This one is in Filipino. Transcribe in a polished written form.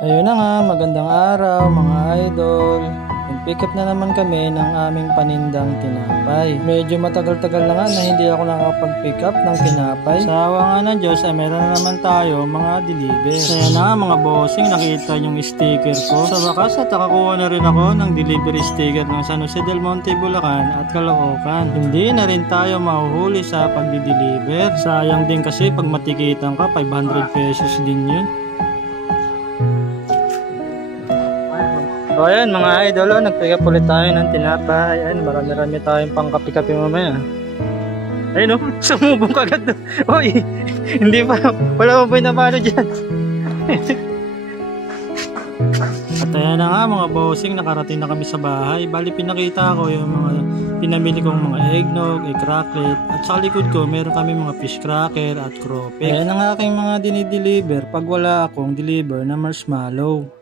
Ayun na nga, magandang araw mga idol. Nag-pick up na naman kami ng aming panindang tinapay. Medyo matagal-tagal na nga na hindi ako nakakapag-pick up ng tinapay. Sa awa nga ng Diyos ay meron na naman tayo mga deliver. Kaya na nga mga bossing, nakita yung sticker ko. Sa wakas at nakakuha na rin ako ng delivery sticker ng San Jose del Monte, Bulacan at Caloocan. Hindi na rin tayo mahuhuli sa pagdi-deliver. Sayang din kasi pag matikitan ka, 500 pesos din yun. So ayan mga idol, nag-pick up ulit tayo ng tinapay. Ayan, marami-rami tayong pang kape-kape mamaya. Ayun sumubong kagad. Oy, hindi pa, wala pa pinapano dyan. At ayan na nga mga bossing, nakarating na kami sa bahay. Bali pinakita ko yung mga pinamili kong mga eggnog, egg cracklet. At sa likod ko, meron kami mga fish cracker at crawfish. Ayan ang aking mga dinideliver pag wala akong deliver na marshmallow.